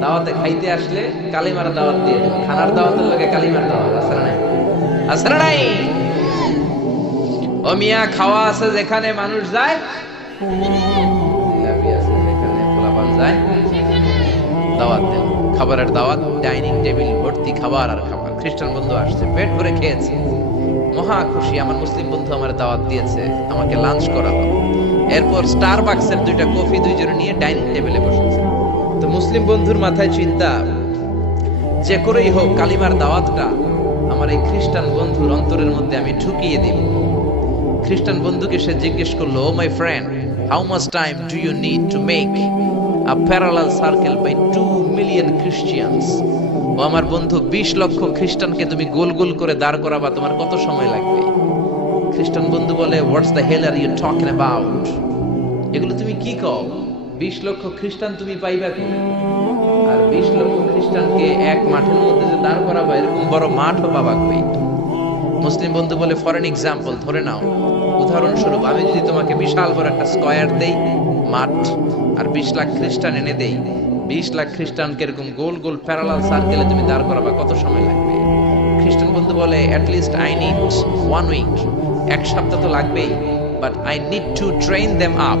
দাওয়াতে খাইতে আসলে কালিমার দাওয়াত দিয়ে খানার দাওয়াতের লোকে কালিমার দাওয়াত না নাই? না নাই? ও মিয়া, খাওয়া আছে যেখানে মানুষ যায়। যায়। দাওয়াত দেন। খাবারের দাওয়াত, ডাইনিং টেবিল, ভর্তি খাবার আর খাবার। খ্রিস্টান বন্ধু আসছে, পেট ভরে খেয়েছে। মহা খুশি, আমার মুসলিম বন্ধু আমার দাওয়াত দিয়েছে, আমাকে লাঞ্চ করালো। এরপর স্টার বাক্সের দুইটা কফি দুইজনে নিয়ে ডাইনিং টেবিলে বসেছে। তো মুসলিম বন্ধুর মাথায় চিন্তা, যে করেই হোক কালিমার দাওয়াতটা আমার এই খ্রিস্টান বন্ধুর অন্তরের মধ্যে আমি ঢুকিয়ে দিব। খ্রিস্টান বন্ধুকে সে জিজ্ঞেস করল my friend how much time do you need to make a parallel circle by two million Christians ও আমার বন্ধু, বিশ লক্ষ খ্রিস্টানকে তুমি গোল গোল করে দাঁড় করাবা, তোমার কত সময় লাগবে? খ্রিস্টান বন্ধু বলে what's the hell are you talking about এগুলো তুমি কি কও? বিশ লক্ষ খ্রিস্টান তুমি পাইবা কি? আর বিশ লক্ষ খ্রিস্টানকে এক মাঠের মধ্যে যে দাঁড় করাবা, এরকম বড় মাঠও পাবা কই? মুসলিম বন্ধু বলে ফর এন এক্সাম্পল ধরে নাও। উদাহরণস্বরূপ, আমি যদি তোমাকে বিশাল বড় একটা স্কয়ার দেই, মাঠ, আর বিশ লাখ খ্রিস্টান এনে দেই, বিশ লাখ খ্রিস্টানকে এরকম গোল গোল প্যারালাল সার্কেলে তুমি দাঁড় করাবা, কত সময় লাগবে? খ্রিস্টান বন্ধু বলে at least I need one week এক সপ্তাহ তো লাগবেই but I need to train them up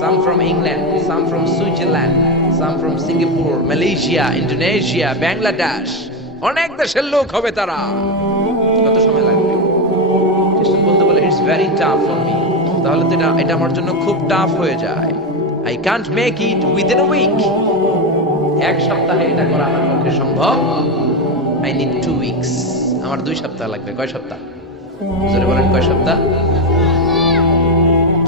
some from England some from Switzerland some from Singapore Malaysia Indonesia Bangladesh অনেক দেশের লোক হবে তারা। কত সময় লাগবে? খ্রিস্টান বন্ধু বলে it's very tough for me তাহলে তো এটা এটা আমার জন্য খুব টাফ হয়ে যায়। I can't make it within week এক সপ্তাহে এটা করা আমার পক্ষে সম্ভব। আই নিড টু উইকস আমার দুই সপ্তাহ লাগবে। কয় সপ্তাহ? জোরে বলেন কয় সপ্তাহ?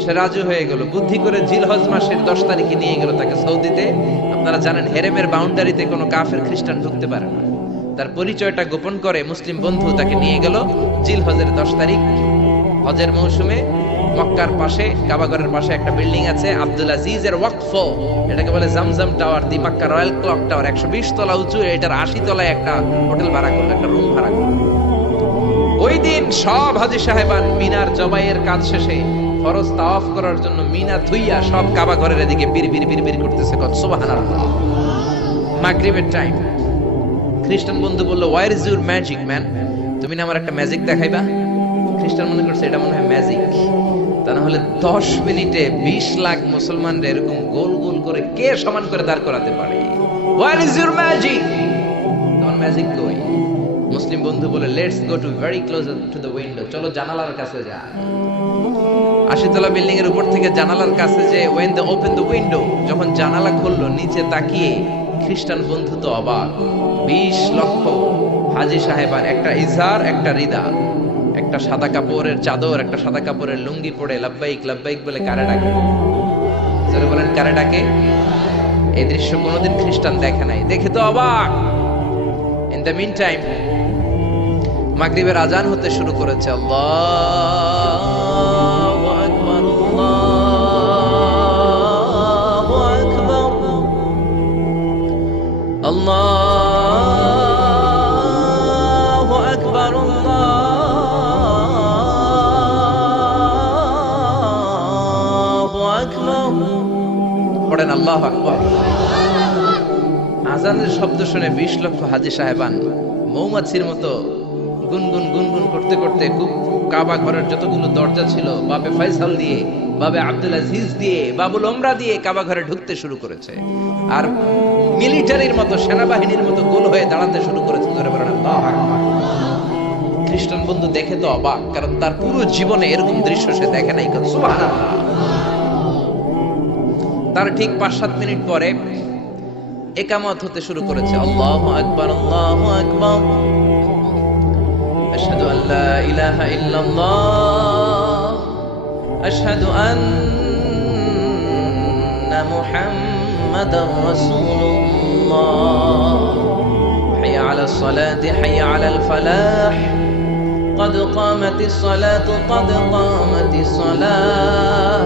সে রাজু হয়ে গেল। বুদ্ধি করে জিলহজ মাসের দশ তারিখে নিয়ে গেল তাকে সৌদিতে। আপনারা জানেন, হেরেমের বাউন্ডারিতে কোনো কাফের খ্রিস্টান ঢুকতে পারে না। তার পরিচয়টা গোপন করে মুসলিম বন্ধু তাকে নিয়ে গেল জিল হজের দশ তারিখ হজের মৌসুমে। মক্কার পাশে, কাবাগরের পাশে একটা বিল্ডিং আছে, আব্দুল আজিজের ওয়াকফ। এটাকে বলে Zamzam tower, the Mecca royal clock tower. একশো বিশ তলা উঁচু, এটার আশি তলায় একটা হোটেল ভাড়া করল, একটা রুম ভাড়া করল। ওই দিন সব হাজি সাহেবান মিনার জবাইয়ের কাজ শেষে ফরজ তাওয়াফ করার জন্য মিনা থুইয়া সব কাবা ঘরের এদিকে বির বির বির বির করতেছে কত সুবহানাল্লাহ। মাগরিবের টাইম খ্রিস্টান বন্ধু বলল where is your magic man তুমি না আমার একটা ম্যাজিক দেখাইবা? খ্রিস্টান মনে করছে, এটা মনে হয় ম্যাজিক তা না হলে দশ মিনিটে বিশ লাখ মুসলমানরা এরকম গোল গোল করে কে সমান করে দাঁড় করাতে পারে? ওয়ার ইজ ইউর ম্যাজিক তোমার ম্যাজিক কই? মুসলিম বন্ধু বলে let's go to very close to the window চলো জানালার কাছে যা। আশিতলা বিল্ডিং এর উপর থেকে জানালার কাছে যে when the open the window যখন জানালা খুললো, নিচে তাকিয়ে খ্রিস্টান বন্ধু তো অবাক। বিশ লক্ষ হাজি সাহেবান একটা ইজার একটা রিদা। একটা সাদা কাপড়ের চাদর, একটা সাদা কাপড়ের লুঙ্গি পরে লাব্বাইক লাব্বাইক বলে কারে ডাকে? জোরে বলেন, কারে ডাকে? এই দৃশ্য কোনোদিন খ্রিস্টান দেখে নাই। দেখে তো অবাক। ইন দ্য মিন টাইম মাগরিবের আজান হতে শুরু করেছে। পড়েন আজানের শব্দ শুনে বিশ লক্ষ হাজি সাহেবান মৌমাছির মতো গুনগুন গুনগুন করতে করতে খুব কাবা ঘরের যতগুলো দরজা ছিল বাবে ফয়সাল দিয়ে বাবে আব্দুল আজিজ দিয়ে, বাবুল ওমরা দিয়ে কাবা ঘরে ঢুকতে শুরু করেছে। আর মিলিটারির মতো, সেনাবাহিনীর মতো গোল হয়ে দাঁড়াতে শুরু করেছে ধরে বলেন খ্রিস্টান বন্ধু দেখে তো অবাক, কারণ তার পুরো জীবনে এরকম দৃশ্য সে দেখে নাই তার ঠিক পাঁচ সাত মিনিট পরে একামত হতে শুরু করেছে। আল্লাহু আকবার আল্লাহু আকবার। أشهد أن لا إله إلا الله. أشهد أن محمدا رسول الله. حي على الصلاة حي على الفلاح. قد قامت الصلاة قد قامت الصلاة.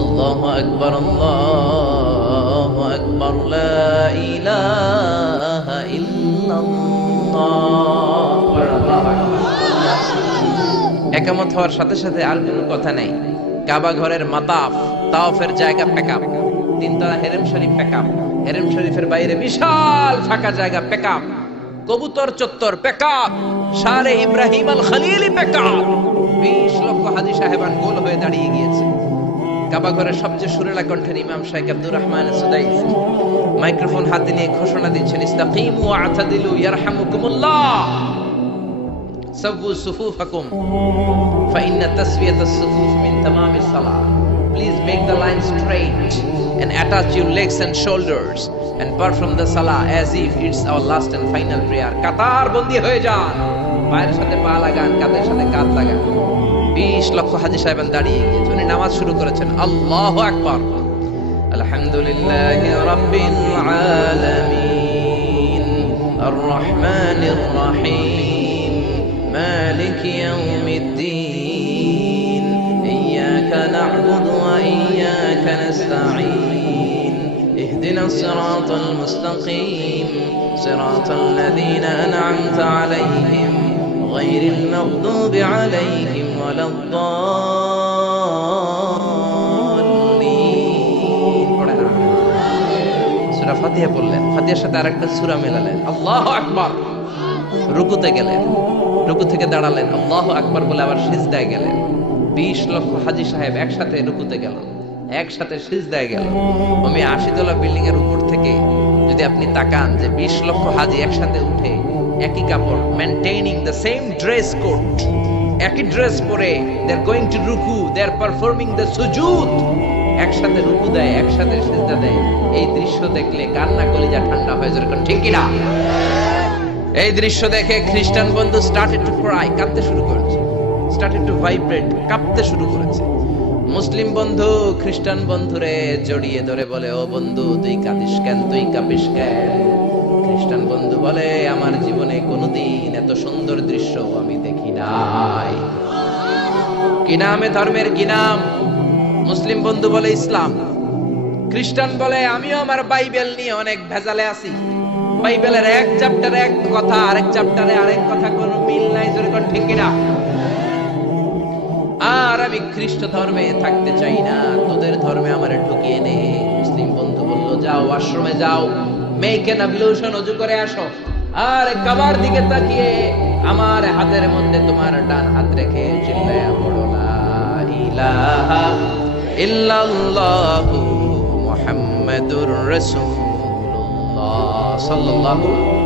الله أكبر الله أكبر لا إله একামত হওয়ার সাথে সাথে আর কোনো কথা নেই। কাবা ঘরের মাতাফ, তাওফের জায়গা প্যাকআপ, তিনতলা হেরেম শরীফ প্যাকআপ, হেরেম শরীফের বাইরে বিশাল ফাঁকা জায়গা প্যাকআপ, কবুতর চত্বর প্যাকআপ, সারে ইব্রাহিম আল খলিলি প্যাকআপ। বিশ লক্ষ হাজি সাহেবান গোল হয়ে দাঁড়িয়ে গিয়েছে। কাবা ঘরের সবচেয়ে সুরেলা কণ্ঠের ইমাম শাইখ আব্দুর রহমান মাইক্রোফোন হাতে নিয়ে ঘোষণা দিচ্ছেন, ইস্তাকিমু আতাদিলু ইয়ারহামুকুমুল্লাহ। সাবু সুফুফাকুম, ফাইন্না তাসবিয়াতাস সুফুফ মিন তামামিস সালাহ। Please make the line straight and attach your legs and shoulders and perform the salah as if it's our last and final prayer. কাতার বন্দী হয়ে যান। পায়ের সাথে পা লাগান, কাঁধের সাথে কাঁধ লাগান। বিশ লক্ষ হাজি সাহেব দাঁড়িয়ে গিয়েছে, উনি নামাজ শুরু করেছেন। আল্লাহ আকবার। আলহামদুলিল্লাহ রাব্বিল আলামিন। আর রহমানির রহিম। মালিক ইয়াউমিদ্দিন إياك نعبد وإياك نستعين اهدنا الصراط المستقيم صراط الذين أنعمت عليهم غير المغضوب عليهم ولا الضالين সূরা ফাতিহা পড়লেন ফাতিহার সাথে আরেকটা সূরা মেলালেন আল্লাহু আকবার রুকুতে গেলেন রুকু থেকে দাঁড়ালেন। আল্লাহু আকবার বলে আবার সিজদায় গেলেন। বিশ লক্ষ হাজি সাহেব একসাথে রুকুতে গেল। একসাথে সিজদায় গেল। আমি আশিতলা বিল্ডিং এর উপর থেকে যদি আপনি তাকান যে বিশ লক্ষ হাজি একসাথে উঠে একই কাপড় maintaining the same dress code একই ড্রেস পরে দে আর গোয়িং টু রুকু দে আর পারফর্মিং দ্য সুজুদ একসাথে রুকু দেয়, একসাথে সিজদা দেয়। এই দৃশ্য দেখলে কান্না কলিজা ঠান্ডা হয়ে যেরকম ঠিক কিনা? এই দৃশ্য দেখে খ্রিস্টান বন্ধু স্টার্টেড টু ক্রাই কাঁদতে শুরু করেছে। স্টার্টেড টু ভাইব্রেট কাঁপতে শুরু করেছে। মুসলিম বন্ধু, খ্রিস্টান বন্ধুরে জড়িয়ে ধরে বলে, ও বন্ধু, তুই কাঁদিস কেন? তুই কাঁপিস কেন? খ্রিস্টান বন্ধু বলে, আমার জীবনে কোনোদিন এত সুন্দর দৃশ্য আমি দেখি নাই। কি নামে ধর্মের? কি নাম? মুসলিম বন্ধু বলে, ইসলাম। খ্রিস্টান বলে, আমিও আমার বাইবেল নিয়ে অনেক ভেজালে আছি। বাইবেলের এক চ্যাপ্টারে এক কথা, আরেক চ্যাপ্টারে আরেক কথা, কোনো মিল নাই, জোরে কোন ঠিক কিনা? আর আমি খ্রিস্ট ধর্মে থাকতে চাই না, তোদের ধর্মে আমার ঢুকিয়ে নে। মুসলিম বন্ধু বলল, যাও, আশ্রমে যাও মেয়েকে নাবলুশন অজু করে আসো। আর কাবার দিকে তাকিয়ে আমার হাতের মধ্যে তোমার ডান হাত রেখে চিল্লায়া পড়ো, লা ইলাহা ইল্লাল্লাহু মুহাম্মাদুর রাসূলুল্লাহ sallallahu